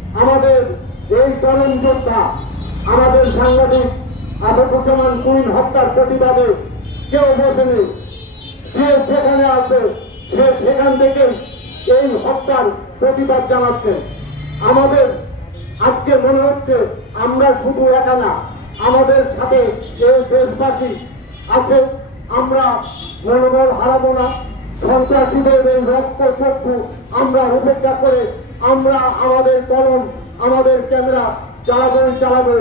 আমাদের এই কলম যোদ্ধা আমাদের সাংবাদিক আসাদুজ্জামান কুইন হত্যার প্রতিবাদে কেউ বসেনি। যে যেখানে আছে সে সেখান থেকে এই হত্যার প্রতিবাদ জানাচ্ছে। আমাদের আজকে মনে হচ্ছে আমরা শুধু একা না, আমাদের সাথে এই দেশবাসী আছে। আমরা মনোবল হারাবো না। সন্ত্রাসীদের এই রক্ত চক্ষু আমরা উপেক্ষা করে আমরা আমাদের কলম আমাদের ক্যামেরা চালাবো।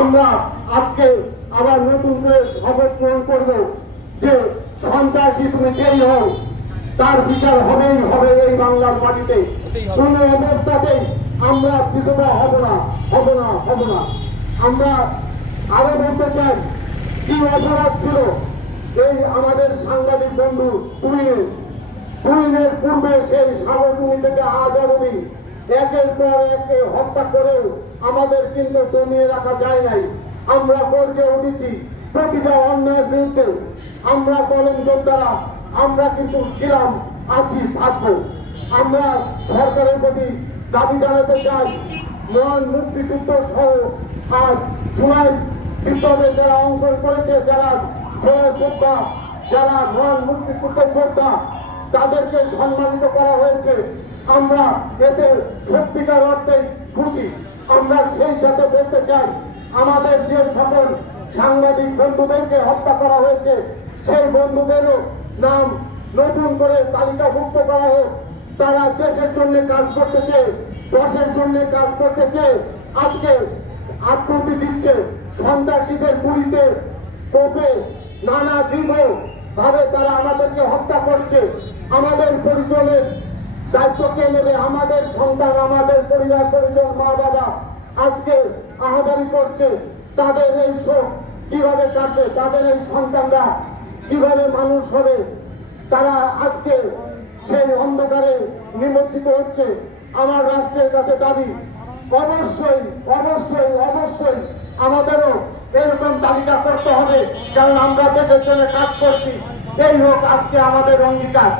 আমরা আজকে আবার নতুন করে শপথ গ্রহণ করবো যে সন্ত্রাসী তুমি যেই হও তার বিচার হবেই হবে এই বাংলার মাটিতে। কোন অবস্থাতেই আমরা বিধবা হব না। আমরা আরো বলতে চাই কি অপরাধ ছিল এই আমাদের সাংবাদিক বন্ধু কুইনের পূর্বে সেই সাগরভূমি থেকে আজ অবধি একের পর একে হত্যা করেও আমাদের কিন্তু দমিয়ে রাখা যায় নাই। আমরা গর্জে উঠেছি প্রতিটা অন্যায়ের বিরুদ্ধে। আমরা কলম যোদ্ধারা আমরা কিন্তু ছিলাম, আছি, থাকবো। আমরা সরকারের প্রতি দাবি জানাতে চাই মহান মুক্তিযুদ্ধ সহ আর জুলাই বিপ্লবে যারা অংশগ্রহণ করেছে, যারা জয় যোদ্ধা, যারা মহান মুক্তিযুদ্ধ যোদ্ধা, তাদেরকে সম্মানিত করা হয়েছে। আমরা এতে সত্যিকার অর্থে খুশি। আমরা সেই সাথে বলতে চাই আমাদের যে সকল সাংবাদিক বন্ধুদেরকে হত্যা করা হয়েছে সেই বন্ধুদেরও নাম নতুন করে তালিকাভুক্ত করা হোক। তারা দেশের জন্য কাজ করতেছে, দেশের জন্য কাজ করতেছে, আজকে আত্মহতি দিচ্ছে। সন্ত্রাসীদের গুলিতে কোপে নানাবিধ ভাবে তারা আমাদেরকে হত্যা করছে। আমাদের পরিচয়ের দায়িত্ব কে নেবে? আমাদের সন্তান, আমাদের পরিবার পরিজন, মা বাবা আজকে আহাজারি করছে। তাদের এই শোক কিভাবে কাটবে? তাদের এই সন্তানরা কিভাবে মানুষ হবে? তারা আজকে সেই অন্ধকারে নিমজ্জিত হচ্ছে। আমার রাষ্ট্রের কাছে দাবি অবশ্যই আমাদেরও এরকম তালিকা করতে হবে, কারণ আমরা দেশের জন্য কাজ করছি। এই হোক আজকে আমাদের অঙ্গীকার।